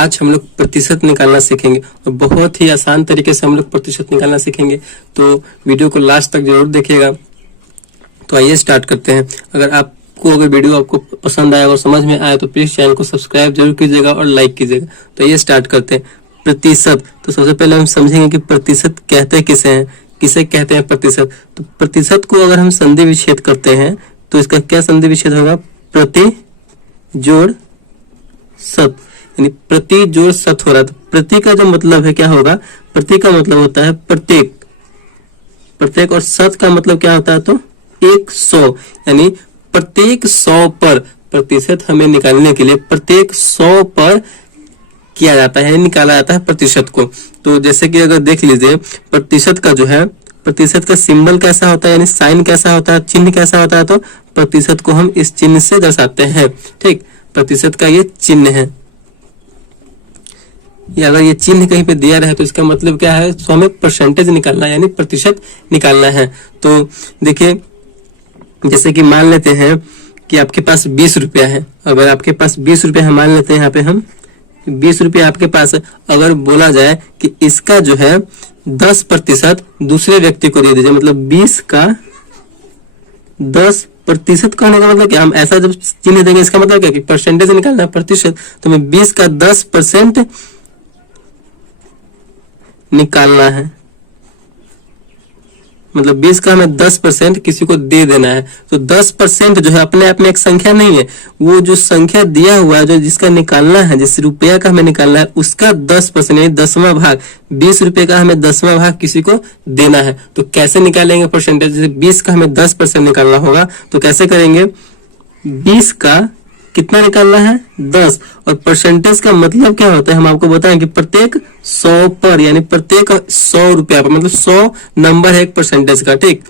आज हम लोग प्रतिशत निकालना सीखेंगे और बहुत ही आसान तरीके से हम लोग प्रतिशत निकालना सीखेंगे। तो वीडियो को लास्ट तक जरूर देखिएगा। तो आइए स्टार्ट करते हैं। अगर वीडियो आपको पसंद आया और समझ में आया तो प्लीज चैनल को सब्सक्राइब जरूर कीजिएगा और लाइक कीजिएगा। तो आइए स्टार्ट करते हैं। प्रतिशत, तो सबसे पहले हम समझेंगे कि प्रतिशत कहते किसे हैं, किसे कहते हैं प्रतिशत। तो प्रतिशत को अगर हम संधि विच्छेद करते हैं तो इसका क्या संधि विच्छेद होगा, प्रति जोड़ शत, यानी प्रति जोड़ शत हो रहा है। तो प्रति का जो मतलब है क्या होगा, प्रति का मतलब होता है प्रत्येक, प्रत्येक, और शत का मतलब क्या होता है, तो 100, यानी प्रत्येक 100 पर प्रतिशत हमें निकालने के लिए प्रत्येक 100 पर किया जाता है, निकाला जाता है प्रतिशत को। तो जैसे कि अगर देख लीजिए प्रतिशत का जो है, प्रतिशत का सिंबल कैसा होता है, यानी साइन कैसा होता है, चिन्ह कैसा होता है, तो प्रतिशत को हम इस चिन्ह से दर्शाते हैं। ठीक, प्रतिशत का ये चिन्ह है। या अगर ये चिन्ह कहीं पे दिया रहे तो इसका मतलब क्या है, तो हमें परसेंटेज निकालना है, यानी प्रतिशत निकालना है। तो देखिए जैसे कि मान लेते हैं कि आपके पास 20 रुपया है। अगर आपके पास 20 रुपया है, मान लेते हैं यहाँ पे हम 20 रुपया आपके पास है। अगर बोला जाए कि इसका जो है 10% दूसरे व्यक्ति को दे दीजिए, मतलब 20 का 10% कहने का मतलब क्या, हम ऐसा जब चिन्ह देंगे इसका मतलब क्या कि परसेंटेज निकालना है, प्रतिशत। तो हमें 20 का 10% निकालना है, मतलब 20 का हमें 10% किसी को दे देना है। तो 10% जो है अपने आप में एक संख्या नहीं है, वो जो संख्या दिया हुआ है, जो जिसका निकालना है, जिस रुपया का हमें निकालना है, उसका 10% यानी 10वां भाग, 20 रुपये का हमें 10वां भाग किसी को देना है। तो कैसे निकालेंगे परसेंटेज, जैसे 20 का हमें 10% निकालना होगा तो कैसे करेंगे, 20 का कितना निकालना है, 10, और परसेंटेज का मतलब क्या होता है, हम आपको बताएं कि प्रत्येक 100 पर, यानी प्रत्येक 100 रुपया पर, मतलब 100 नंबर है एक परसेंटेज का। ठीक,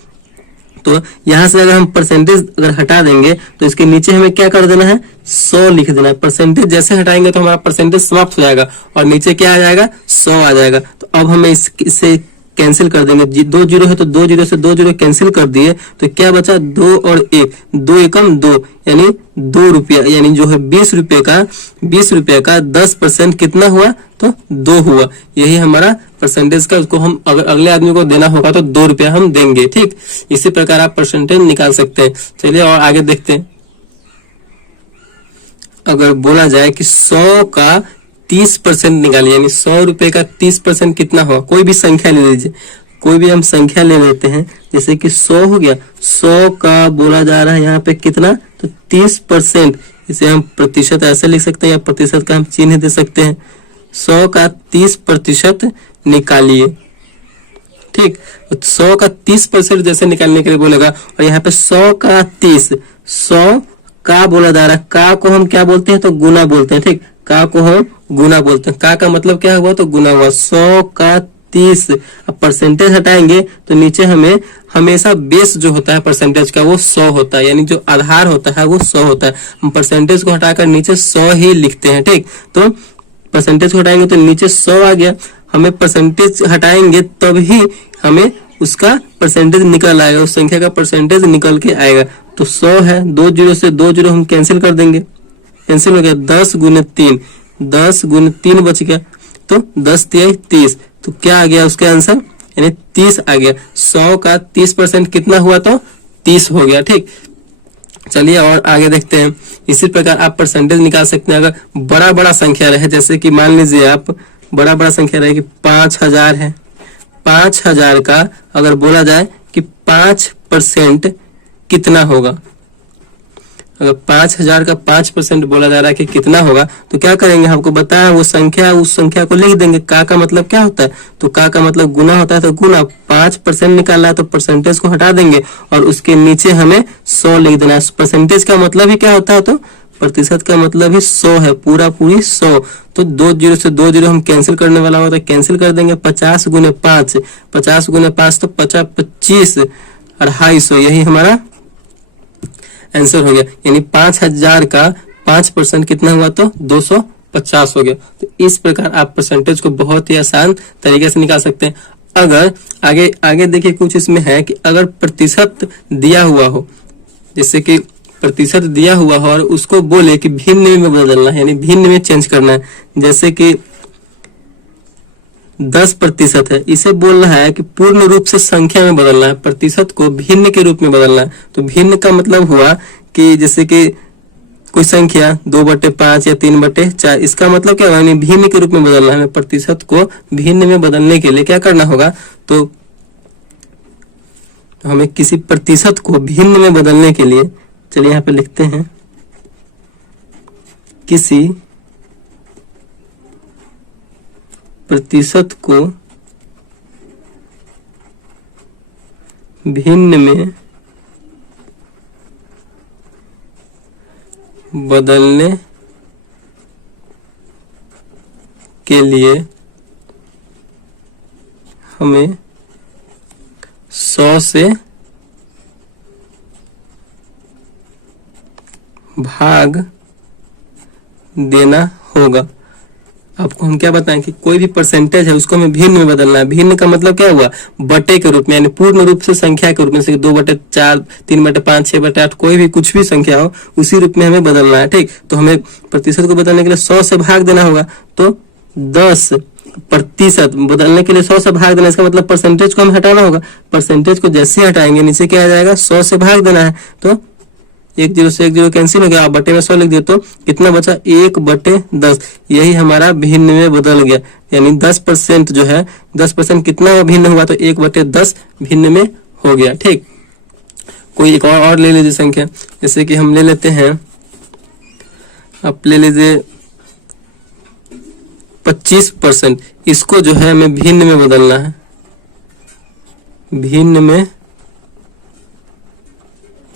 तो यहां से अगर हम परसेंटेज अगर हटा देंगे तो इसके नीचे हमें क्या कर देना है, 100 लिख देना है। परसेंटेज जैसे हटाएंगे तो हमारा परसेंटेज समाप्त हो जाएगा और नीचे क्या आ जाएगा, 100 आ जाएगा। तो अब हमें इससे कैंसिल कर देंगे, 2 जीरो है तो 2 जीरो से 2 जीरो कैंसिल कर दिए तो क्या बचा, 2 और 1, 2 एकम 2, यानी 2 रुपया, यानी जो है 20 रुपये का 10% कितना हुआ, तो 2 हुआ। यही हमारा परसेंटेज का, उसको हम अगर अगले आदमी को देना होगा तो 2 रुपया हम देंगे। ठीक, इसी प्रकार आप परसेंटेज निकाल सकते हैं। चलिए और आगे देखते हैं। अगर बोला जाए कि 100 का 30% निकालिए, यानी 100 रुपये का 30% कितना होगा, कोई भी संख्या ले लीजिए, कोई भी हम संख्या ले लेते हैं, जैसे कि 100 हो गया, 100 का बोला जा रहा है यहाँ पे कितना, तो 30%, इसे हम प्रतिशत ऐसे लिख सकते हैं या प्रतिशत का हम चिन्ह दे सकते हैं। 100 का 30% निकालिए। ठीक, 100 का 30% जैसे निकालने के लिए बोलेगा, और यहाँ पे 100 का 30, 100 का बोला जा रहा है, का को हम क्या बोलते हैं, तो गुना बोलते हैं। ठीक, का को हम गुना बोलते हैं। का मतलब क्या हुआ, तो गुना हुआ। 100 का 30, अब परसेंटेज हटाएंगे तो नीचे हमें हमेशा बेस जो होता है परसेंटेज का वो 100 होता है, यानी जो आधार होता है वो 100 होता है। हम परसेंटेज को हटाकर नीचे 100 ही लिखते हैं। ठीक, तो परसेंटेज को हटाएंगे तो नीचे 100 आ गया। हमें परसेंटेज हटाएंगे तभी हमें उसका परसेंटेज निकल आएगा, उस संख्या का परसेंटेज निकल के आएगा। तो 100 है, 2 जीरो से 2 जीरो हम कैंसिल कर देंगे, कैंसिल हो गया। 10 गुने 3, 10 गुने 3 बच गया, तो 10 तिहाई 30, तो क्या आ गया उसके आंसर, यानी 30 आ गया। 100 का 30% कितना हुआ, तो 30 हो गया। ठीक, चलिए और आगे देखते हैं। इसी प्रकार आप परसेंटेज निकाल सकते हैं। अगर बड़ा बड़ा संख्या रहे, जैसे कि मान लीजिए आप बड़ा संख्या रहे कि 5000 है, 5000 का अगर बोला जाए कि 5% कितना होगा, अगर 5000 का 5% बोला जा रहा है कि कितना होगा, तो क्या करेंगे, हमको बताया वो संख्या, उस संख्या को लिख देंगे। का मतलब क्या होता है, तो का मतलब गुना होता है, तो गुना 5% निकालना है तो परसेंटेज को हटा देंगे और उसके नीचे हमें 100 लिख देना है। परसेंटेज का मतलब ही क्या होता है, तो प्रतिशत का मतलब ही 100 है, पूरी 100। तो 2 जीरो से 2 जीरो हम कैंसिल करने वाला होता है, कैंसिल कर देंगे। 50 गुने 5, 50 गुने 5 तो 50, 25, 250, यही हमारा आंसर हो गया। यानी 5000 का 5% कितना हुआ, तो 250 हो गया। तो इस प्रकार आप परसेंटेज को बहुत ही आसान तरीके से निकाल सकते हैं। अगर आगे देखिए कुछ इसमें है कि अगर प्रतिशत दिया हुआ हो, जैसे कि प्रतिशत दिया हुआ हो और उसको बोले कि भिन्न में बदलना है, यानी भिन्न में चेंज करना है। जैसे कि 10% है, इसे बोलना है कि पूर्ण रूप से संख्या में बदलना है, प्रतिशत को भिन्न के रूप में बदलना है। तो भिन्न का मतलब हुआ कि जैसे कि कोई संख्या 2/5 या 3/4, इसका मतलब क्या होगा, भिन्न के रूप में बदलना है। प्रतिशत को भिन्न में बदलने के लिए क्या करना होगा, तो हमें किसी प्रतिशत को भिन्न में बदलने के लिए, चलिए यहाँ पे लिखते हैं, किसी प्रतिशत को भिन्न में बदलने के लिए हमें 100 से भाग देना होगा। आपको हम क्या बताएं कि कोई भी परसेंटेज है उसको हमें भिन्न में बदलना है। भिन्न का मतलब क्या हुआ, बटे के रूप में, यानी पूर्ण रूप से संख्या के रूप में, जैसे 2/4, 3/5, 6/8, कोई भी कुछ भी संख्या हो उसी रूप में हमें बदलना है। ठीक, तो हमें प्रतिशत को बदलने के लिए 100 से भाग देना होगा। तो 10% बदलने के लिए 100 से भाग देना, इसका मतलब परसेंटेज को हमें हटाना होगा। परसेंटेज को जैसे हटाएंगे नीचे क्या आ जाएगा, 100 से भाग देना है। तो 1 0 से 1 0 कैंसिल हो गया, आप बटे में 100 लिख दिए तो कितना बचा, 1/10। यही हमारा भिन्न में बदल गया, यानी 10% जो है, 10% कितना भिन्न हुआ, तो 1/10 भिन्न में हो गया। ठीक, कोई एक और ले लीजिए संख्या, जैसे कि हम ले लेते हैं, आप ले लीजिए 25%, इसको जो है हमें भिन्न में बदलना है, भिन्न में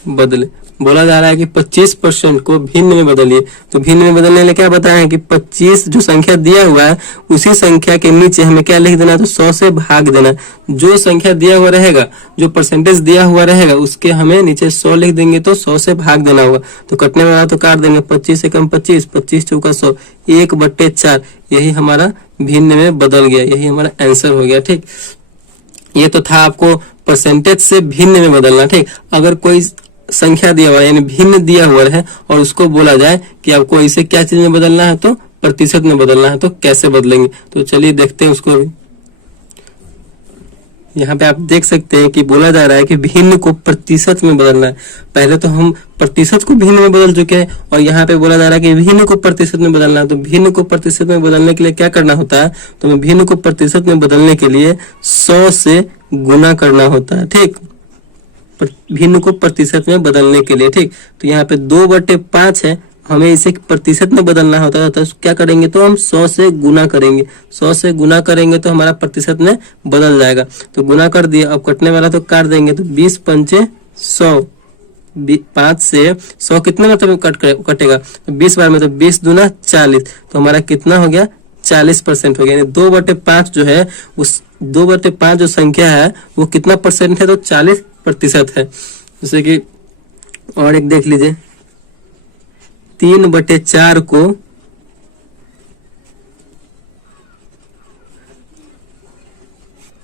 बदले, बोला जा रहा है कि 25% को भिन्न में बदलिए। तो भिन्न में बदलने के लिए क्या बताया है कि 25 जो संख्या दिया हुआ है उसी संख्या के नीचे हमें क्या लिख देना है, तो 100 से भाग देना। जो संख्या दिया हुआ रहेगा, जो परसेंटेज दिया हुआ रहेगा, उसके हमें नीचे 100 लिख देंगे तो 100 से भाग देना होगा। तो कटने वाला तो काट देंगे, 25 से कम 25, 25 चौका 100, 1/4। यही हमारा भिन्न में बदल गया, यही हमारा आंसर हो गया। ठीक, ये तो था आपको परसेंटेज से भिन्न में बदलना। ठीक, अगर कोई संख्या दिया हुआ यानी भिन्न दिया हुआ है और उसको बोला जाए कि आपको इसे क्या चीज में बदलना है, तो प्रतिशत में बदलना है, तो कैसे बदलेंगे, तो चलिए देखते हैं उसको भी। यहाँ पे आप देख सकते हैं कि बोला जा रहा है कि भिन्न को प्रतिशत में बदलना है। पहले तो हम प्रतिशत को भिन्न में बदल चुके हैं और यहाँ पे बोला जा रहा है कि भिन्न को प्रतिशत में बदलना है। तो भिन्न को प्रतिशत में बदलने के लिए क्या करना होता है, तो हमें भिन्न को प्रतिशत में बदलने के लिए 100 से गुना करना होता है। ठीक, भिन्न को प्रतिशत में बदलने के लिए। ठीक, तो यहाँ पे 2/5 है, हमें इसे प्रतिशत में बदलना होता है, तो क्या करेंगे, तो हम 100 से गुना करेंगे। 100 से गुना करेंगे तो हमारा प्रतिशत में बदल जाएगा। तो गुना कर दिया, अब कटने वाला तो काट देंगे, तो 20 पंचे 100, 5 से 100 कितने मतलब कटेगा, तो 20 बार में, तो 20 दूना 40, तो हमारा कितना हो गया, 40% हो गया। यानी 2/5 जो है, उस 2/5 जो संख्या है वो कितना परसेंट है, तो 40% है। जैसे कि और एक देख लीजिए, 3/4 को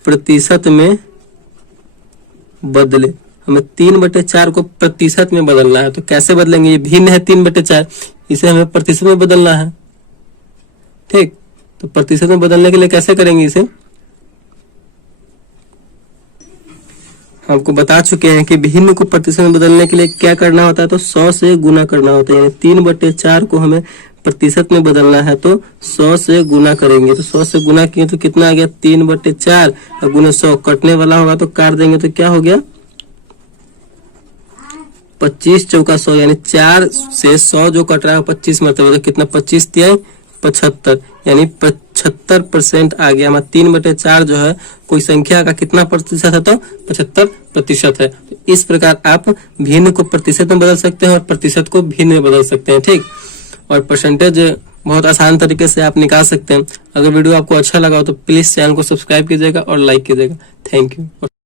प्रतिशत में बदले, हमें 3/4 को प्रतिशत में बदलना है। तो कैसे बदलेंगे, ये भिन्न है 3/4, इसे हमें प्रतिशत में बदलना है। ठीक, तो प्रतिशत में बदलने के लिए कैसे करेंगे, इसे आपको बता चुके हैं कि भिन्न को प्रतिशत में बदलने के लिए क्या करना होता है, तो 100 से गुना करना होता है। यानी 3/4 को हमें प्रतिशत में बदलना है, तो 100 से गुना करेंगे। तो 100 से गुना किए तो कितना आ गया, 3/4 और गुना 100, कटने वाला होगा तो काट देंगे, तो क्या हो गया, 25 चौका 100, यानी 4 से 100 जो कट रहा है 25 मतलब, तो कितना, 25 तिहाई 75, यानी 75% आ गया। हमारा 3/4 जो है कोई संख्या का कितना प्रतिशत है, तो 75% है। तो इस प्रकार आप भिन्न को प्रतिशत में बदल सकते हैं और प्रतिशत को भिन्न में बदल सकते हैं। ठीक, और परसेंटेज बहुत आसान तरीके से आप निकाल सकते हैं। अगर वीडियो आपको अच्छा लगा हो तो प्लीज चैनल को सब्सक्राइब कीजिएगा और लाइक कीजिएगा। Thank you.